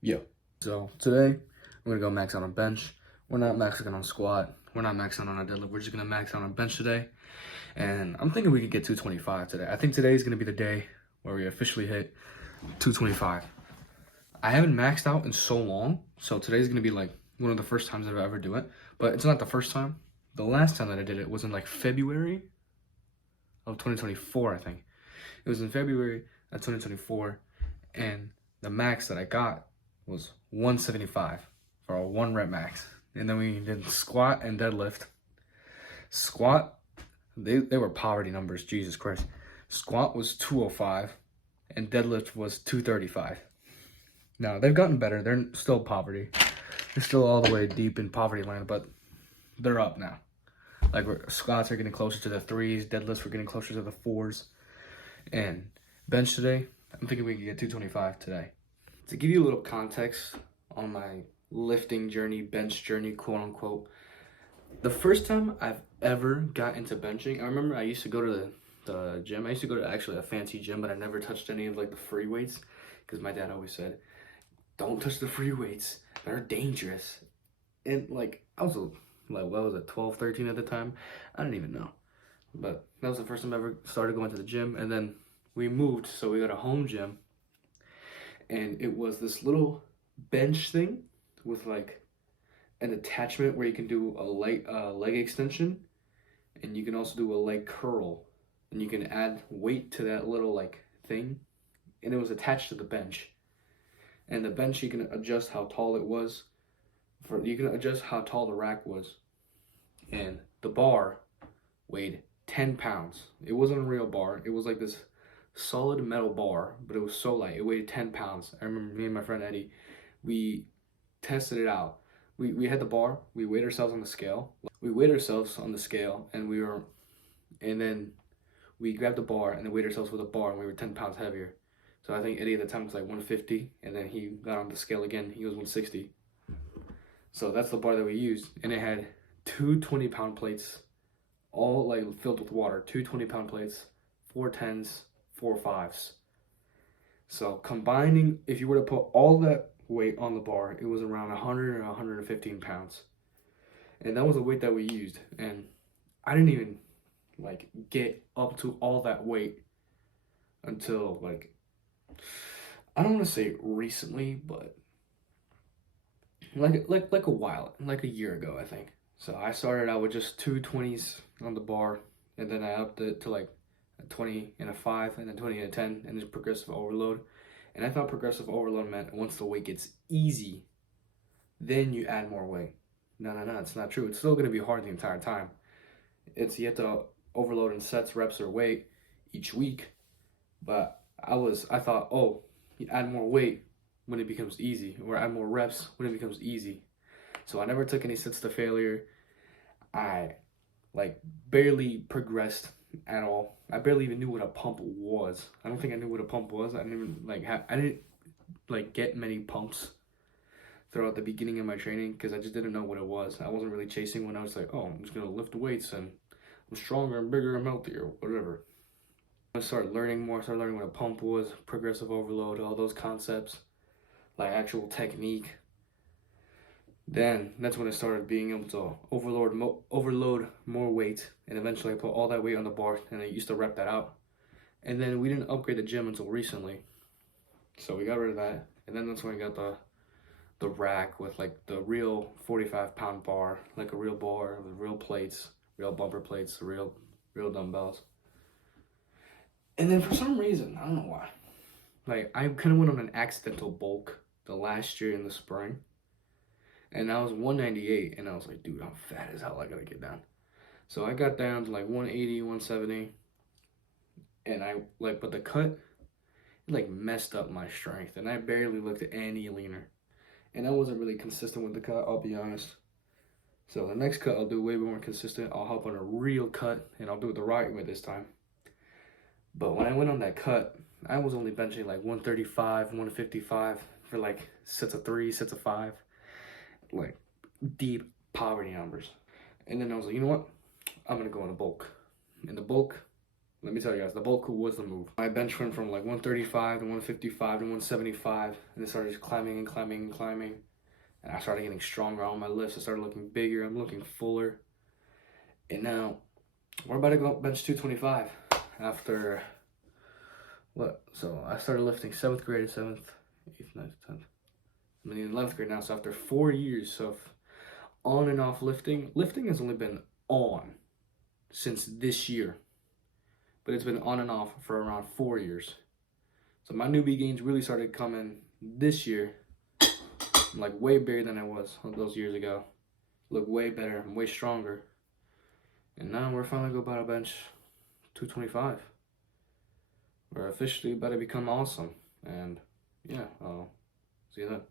Yeah. So today we're gonna go max out on bench. We're not maxing on squat. We're not maxing on a deadlift. We're just gonna max out on bench today. And I'm thinking we could get 225 today. I think today is gonna be the day where we officially hit 225. I haven't maxed out in so long, so today's gonna be like one of the first times I've ever do it. But it's not the first time. The last time that I did it was in like February of 2024, I think. It was in February of 2024, and the max that I got was 175 for a 1 rep max. And then we did squat and deadlift. Squat, they were poverty numbers, Jesus Christ. Squat was 205 and deadlift was 235. Now, they've gotten better. They're still poverty. They're still all the way deep in poverty land, but they're up now. Like, squats are getting closer to the threes, deadlifts we're getting closer to the fours. And bench today, I'm thinking we can get 225 today. To give you a little context on my lifting journey, bench journey, quote unquote, the first time I've ever got into benching, I remember I used to go to the gym. I used to go to actually a fancy gym, but I never touched any of like the free weights because my dad always said, don't touch the free weights. They're dangerous. And like, I was like, what was it, 12, 13 at the time? I didn't even know. But that was the first time I ever started going to the gym. And then we moved, so we got a home gym. And it was this little bench thing with like an attachment where you can do a leg extension, and you can also do a leg curl, and you can add weight to that little like thing, and it was attached to the bench. And the bench, you can adjust how tall it was. You can adjust how tall the rack was, and the bar weighed 10 pounds. It wasn't a real bar. It was like this solid metal bar, but it was so light. It weighed 10 pounds. I remember me and my friend Eddie, we tested it out. We had the bar, we weighed ourselves on the scale. We weighed ourselves on the scale, and then we grabbed the bar and then weighed ourselves with a bar, and we were 10 pounds heavier. So I think Eddie at the time was like 150, and then he got on the scale again, he was 160. So that's the bar that we used, and it had two 20-pound plates, all like filled with water, two 20-pound plates, 4 10s, 4 5s. So combining, if you were to put all that weight on the bar, it was around 100 or 115 pounds. And that was the weight that we used. And I didn't even like get up to all that weight until like, I don't want to say recently, but like a while, like a year ago, I think. So I started out with just two 20s on the bar, and then I upped it to like a 20 and a 5, and then 20 and a 10, and then progressive overload. And I thought progressive overload meant once the weight gets easy, then you add more weight. No, it's not true. It's still going to be hard the entire time. You have to overload in sets, reps, or weight each week. But I thought, oh, you add more weight when it becomes easy, or add more reps when it becomes easy. So I never took any sets to failure. I like barely progressed at all. I barely even knew what a pump was. I don't think I knew what a pump was. I didn't even I didn't like get many pumps throughout the beginning of my training because I just didn't know what it was. I wasn't really chasing when I was like, oh, I'm just gonna lift weights and I'm stronger and bigger and healthier, whatever. I started learning more. I started learning what a pump was, progressive overload, all those concepts, like actual technique. Then that's when I started being able to overload more weight, and eventually I put all that weight on the bar, and I used to rep that out. And then we didn't upgrade the gym until recently, so we got rid of that. And then that's when I got the rack with like the real 45-pound bar, like a real bar with real plates, real bumper plates, real dumbbells. And then for some reason, I don't know why, like I kind of went on an accidental bulk the last year in the spring. And I was 198, and I was like, dude, I'm fat as hell. I gotta get down. So I got down to like 180, 170, and but the cut, it like messed up my strength, and I barely looked any leaner. And I wasn't really consistent with the cut, I'll be honest. So the next cut, I'll do way more consistent. I'll hop on a real cut, and I'll do it the right way this time. But when I went on that cut, I was only benching like 135, 155 for like sets of 3, sets of 5. Like deep poverty numbers. And then I was like, you know what? I'm gonna go in a bulk. In the bulk, let me tell you guys, the bulk was the move. My bench went from like 135 to 155 to 175, and it started just climbing and climbing and climbing. And I started getting stronger on my lifts. I started looking bigger. I'm looking fuller. And now we're about to go bench 225 after what? So I started lifting 7th grade, 7th, 8th, 9th, 10th. I'm in 11th grade now. So after 4 years of on and off lifting has only been on since this year. But it's been on and off for around 4 years. So my newbie gains really started coming this year. I'm like way bigger than I was those years ago. Look way better, I'm way stronger. And now we're finally about to bench 225. We're officially about to become awesome. And yeah, I'll see you then.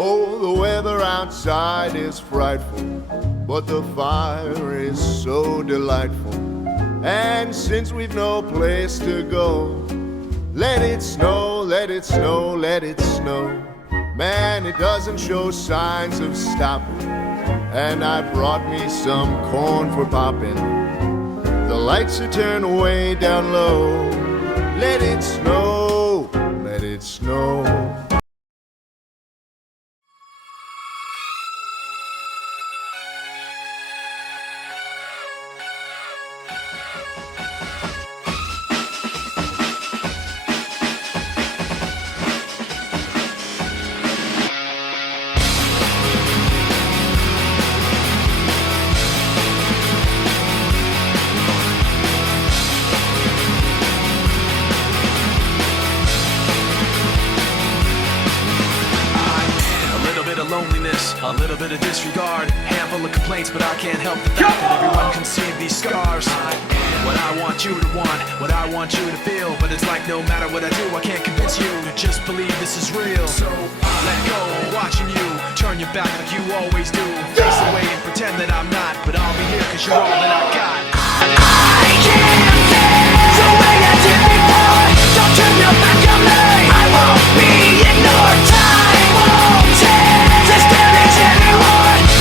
Oh, the weather outside is frightful, but the fire is so delightful. And since we've no place to go, let it snow, let it snow, let it snow. Man, it doesn't show signs of stopping. And I brought me some corn for popping. The lights are turned way down low. Let it snow, let it snow. Loneliness, a little bit of disregard, handful of complaints, but I can't help the fact that everyone can see these scars. What I want you to want, what I want you to feel, but it's like no matter what I do, I can't convince you to just believe this is real. So let go, watching you turn your back like you always do. Face away and pretend that I'm not, but I'll be here 'cause you're all that I got. I can't take the way I did before. Don't turn your back on me. I won't be ignored. Time won't take.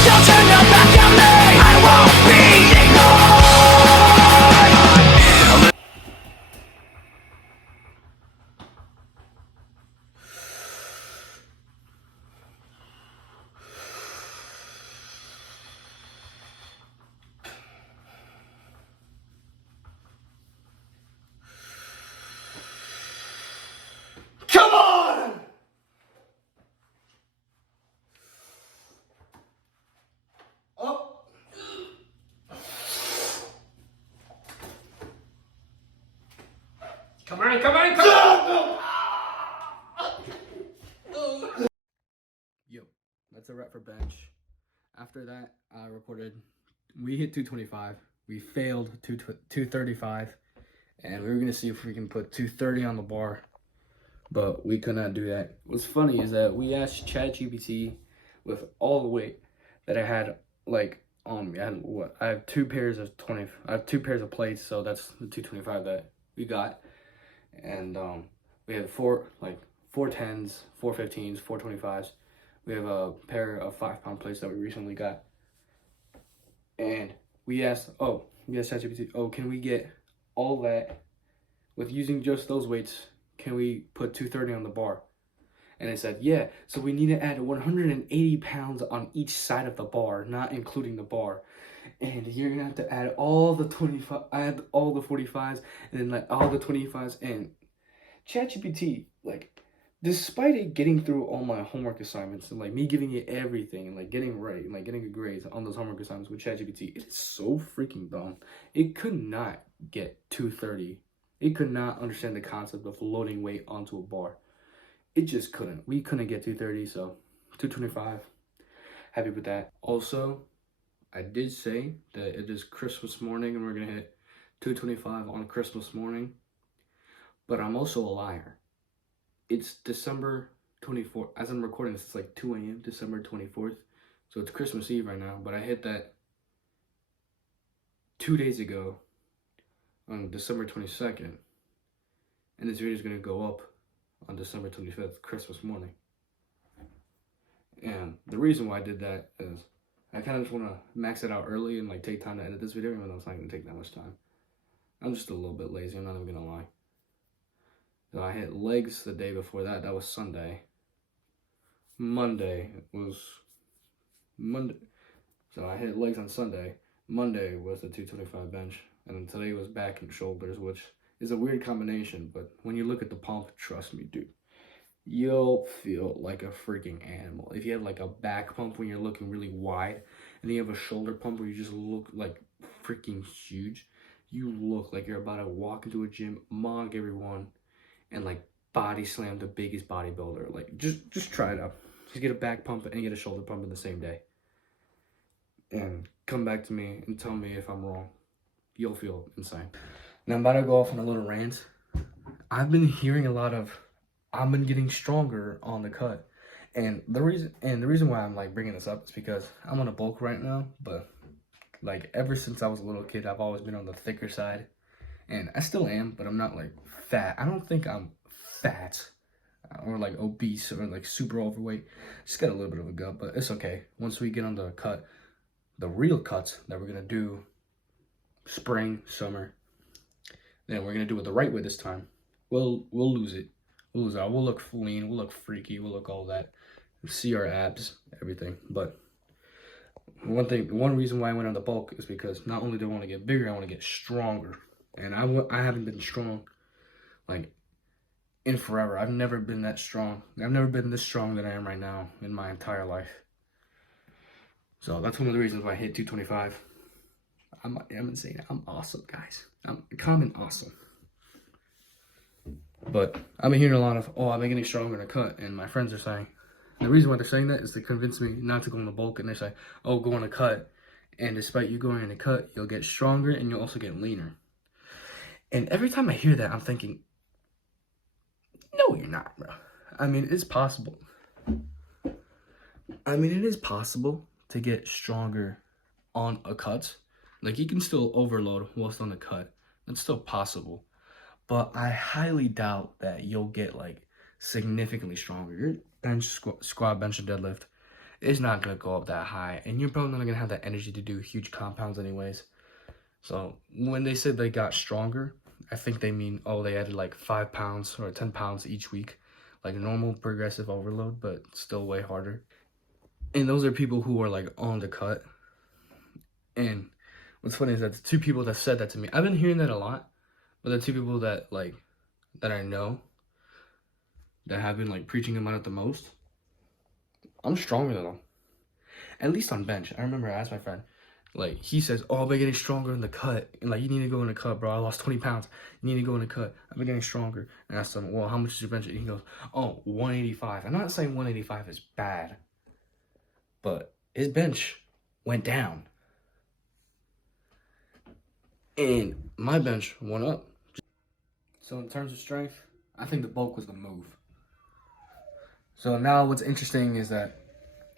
Don't turn your back on me. I won't be ignored. Come on! Up. Come on, come on, come on! Yo, that's a wrap for bench. After that, I recorded, we hit 225, we failed 235, and we were gonna see if we can put 230 on the bar, but we could not do that. What's funny is that we asked ChatGPT with all the weight that I had, like, on me. I have 2 pairs of 20, I have 2 pairs of plates, so that's the 225 that we got. And we have 4 10s, 4 15s, 4 25s. We have a pair of 5-pound plates that we recently got. And we asked ChatGPT, can we get all that with using just those weights? Can we put 230 on the bar? And it said, yeah, so we need to add 180 pounds on each side of the bar, not including the bar. And you're gonna have to add all the 25, add all the 45s, and then like all the 25s. And ChatGPT, like, despite it getting through all my homework assignments and like me giving it everything and like getting right and like getting a grades on those homework assignments with ChatGPT, it is so freaking dumb. It could not get 230. It could not understand the concept of loading weight onto a bar. It just couldn't. We couldn't get 230, so 225. Happy with that. Also, I did say that it is Christmas morning and we're gonna hit 225 on Christmas morning, but I'm also a liar. It's December 24th. As I'm recording this, it's like 2 a.m., December 24th. So it's Christmas Eve right now, but I hit that 2 days ago on December 22nd. And this video is gonna go up on December 25th, Christmas morning. And the reason why I did that is I kind of just want to max it out early and like take time to edit this video, even though it's not going to take that much time. I'm just a little bit lazy, I'm not even going to lie. So I hit legs the day before that. That was Sunday. Monday was Monday. So I hit legs on Sunday. Monday was the 225 bench. And then today was back and shoulders, which is a weird combination. But when you look at the pump, trust me, dude, you'll feel like a freaking animal. If you have like a back pump when you're looking really wide, and then you have a shoulder pump where you just look like freaking huge, you look like you're about to walk into a gym, monk everyone, and like body slam the biggest bodybuilder. Like just try it out. Just get a back pump and get a shoulder pump in the same day. And come back to me and tell me if I'm wrong. You'll feel insane. Now I'm about to go off on a little rant. I've been hearing a lot of, I've been getting stronger on the cut. And the reason why I'm like bringing this up is because I'm on a bulk right now, but like ever since I was a little kid, I've always been on the thicker side. And I still am, but I'm not like fat. I don't think I'm fat or like obese or like super overweight. Just got a little bit of a gut, but it's okay. Once we get on the cut, the real cuts that we're gonna do spring, summer, then we're gonna do it the right way this time. We'll lose it. We'll lose it. We'll look lean, we'll look freaky, we'll look all that. See our abs, everything. But one reason why I went on the bulk is because not only do I want to get bigger, I want to get stronger. And I haven't been strong like in forever. I've never been that strong. I've never been this strong than I am right now in my entire life. So that's one of the reasons why I hit 225. I'm insane. I'm awesome, guys. I'm common awesome. But I've been hearing a lot of, oh, I've been getting stronger in a cut. And my friends are saying, the reason why they're saying that is to convince me not to go in the bulk. And they say, oh, go on a cut. And despite you going in a cut, you'll get stronger and you'll also get leaner. And every time I hear that, I'm thinking, no, you're not, bro. I mean, it's possible. I mean, it is possible to get stronger on a cut. Like, you can still overload whilst on the cut. That's still possible. But I highly doubt that you'll get, like, significantly stronger. Your bench, squat, bench, and deadlift is not going to go up that high. And you're probably not going to have that energy to do huge compounds anyways. So when they said they got stronger, I think they mean, oh, they added like 5 pounds or 10 pounds each week. Like normal progressive overload, but still way harder. And those are people who are like on the cut. And what's funny is that the two people that said that to me, I've been hearing that a lot, but the two people that like, that I know, that have been like preaching about it the most, I'm stronger than them. At least on bench. I remember I asked my friend, like, he says, oh, I've been getting stronger in the cut. And, like, you need to go in the cut, bro. I lost 20 pounds. You need to go in the cut. I've been getting stronger. And I asked him, well, how much is your bench? And he goes, oh, 185. I'm not saying 185 is bad. But his bench went down. And my bench went up. So, in terms of strength, I think the bulk was the move. So, now what's interesting is that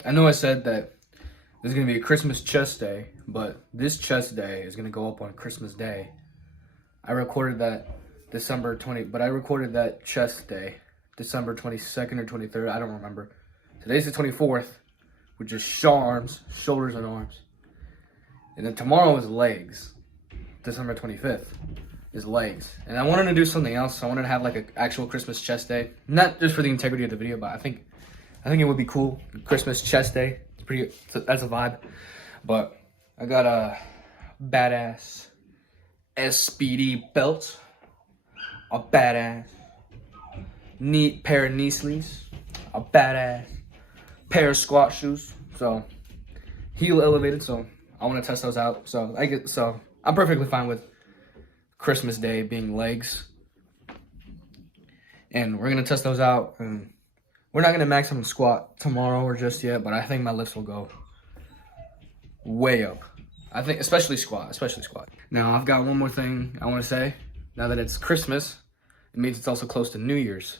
I know I said that there's going to be a Christmas chest day, but this chest day is going to go up on Christmas Day. I recorded that but I recorded that chest day, December 22nd or 23rd, I don't remember. Today's the 24th, which is arms, shoulders and arms. And then tomorrow is legs. December 25th is legs. And I wanted to do something else. I wanted to have like an actual Christmas chest day. Not just for the integrity of the video, but I think it would be cool. Christmas chest day. That's a vibe. But I got a badass SPD belt, a badass neat pair of knee sleeves, a badass pair of squat shoes. So heel elevated. So I want to test those out. So I'm perfectly fine with Christmas Day being legs, and we're gonna test those out. And we're not going to max on squat tomorrow or just yet, but I think my lifts will go way up. I think, especially squat. Now, I've got one more thing I want to say. Now that it's Christmas, it means it's also close to New Year's.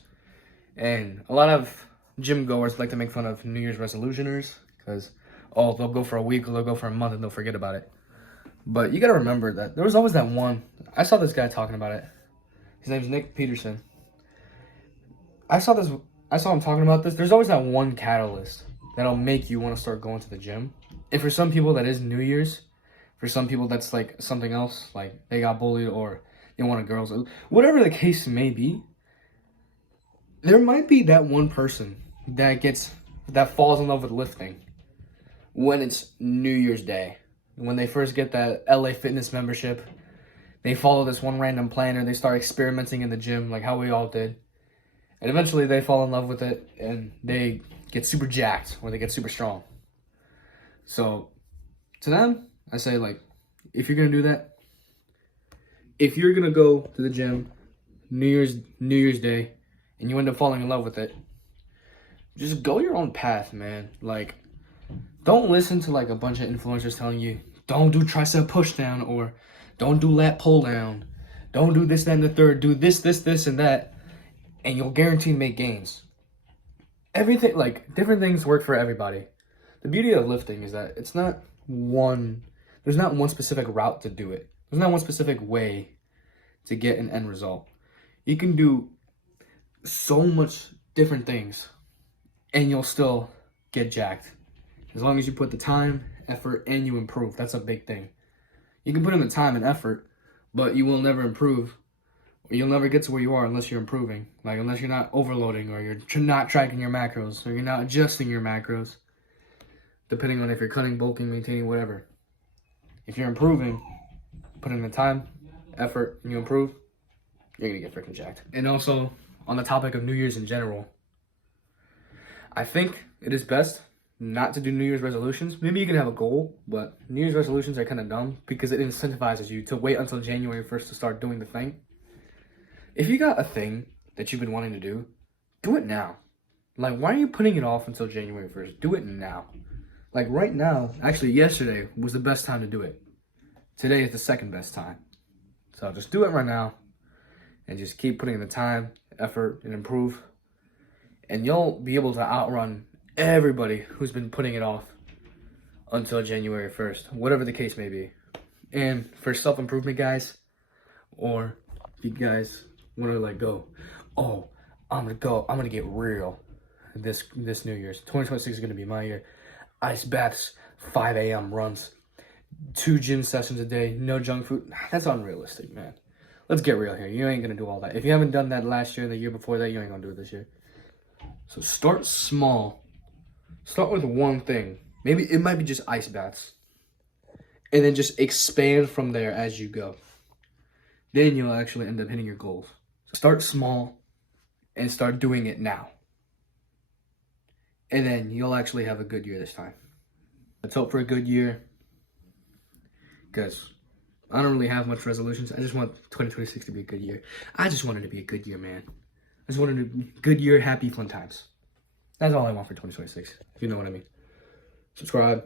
And a lot of gym goers like to make fun of New Year's resolutioners because, oh, they'll go for a week or they'll go for a month and they'll forget about it. But you got to remember that there was always that one. I saw this guy talking about it. His name's Nick Peterson. I saw him talking about this. There's always that one catalyst that'll make you want to start going to the gym. And for some people, that is New Year's. For some people, that's like something else, like they got bullied or they wanted girls. Whatever the case may be, there might be that one person that falls in love with lifting when it's New Year's Day. When they first get that LA Fitness membership, they follow this one random plan and they start experimenting in the gym like how we all did. And eventually they fall in love with it and they get super jacked or they get super strong. So to them, I say, like, if you're going to do that, if you're going to go to the gym New Year's Day and you end up falling in love with it, just go your own path, man. Like, don't listen to like a bunch of influencers telling you, don't do tricep push down or don't do lat pull down. Don't do this, that, and the third. Do this, and that. And you'll guarantee to make gains. Everything, like, different things work for everybody. The beauty of lifting is that there's not one specific route to do it. There's not one specific way to get an end result. You can do so much different things and you'll still get jacked. As long as you put the time, effort, and you improve. That's a big thing. You can put in the time and effort, but you will never improve. Or you'll never get to where you are unless you're improving. Like, unless you're not overloading or you're not tracking your macros or you're not adjusting your macros. Depending on if you're cutting, bulking, maintaining, whatever. If you're improving, put in the time, effort, and you improve, you're going to get freaking jacked. And also, on the topic of New Year's in general, I think it is best not to do New Year's resolutions. Maybe you can have a goal, but New Year's resolutions are kind of dumb because it incentivizes you to wait until January 1st to start doing the thing. If you got a thing that you've been wanting to do it now. Like, why are you putting it off until January 1st? Do it now. Like, right now, actually yesterday was the best time to do it. Today is the second best time. So just do it right now and just keep putting in the time, effort, and improve. And you'll be able to outrun everybody who's been putting it off until January 1st, whatever the case may be. And for self-improvement, guys, or if you guys want to, like, go, oh, I'm gonna get real this New Year's. 2026 is gonna be my year. Ice baths, 5 a.m. runs, 2 gym sessions a day, no junk food. That's unrealistic, man. Let's get real here. You ain't gonna do all that. If you haven't done that last year, the year before that, you ain't gonna do it this year. So start small. Start with one thing. Maybe it might be just ice baths. And then just expand from there as you go. Then you'll actually end up hitting your goals. So start small and start doing it now. And then you'll actually have a good year this time. Let's hope for a good year. Because I don't really have much resolutions. I just want 2026 to be a good year. I just want it to be a good year, man. I just want it to be a good year, happy, fun times. That's all I want for 2026, if you know what I mean. Subscribe.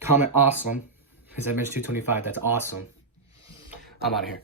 Comment awesome. Because I missed 225. That's awesome. I'm out of here.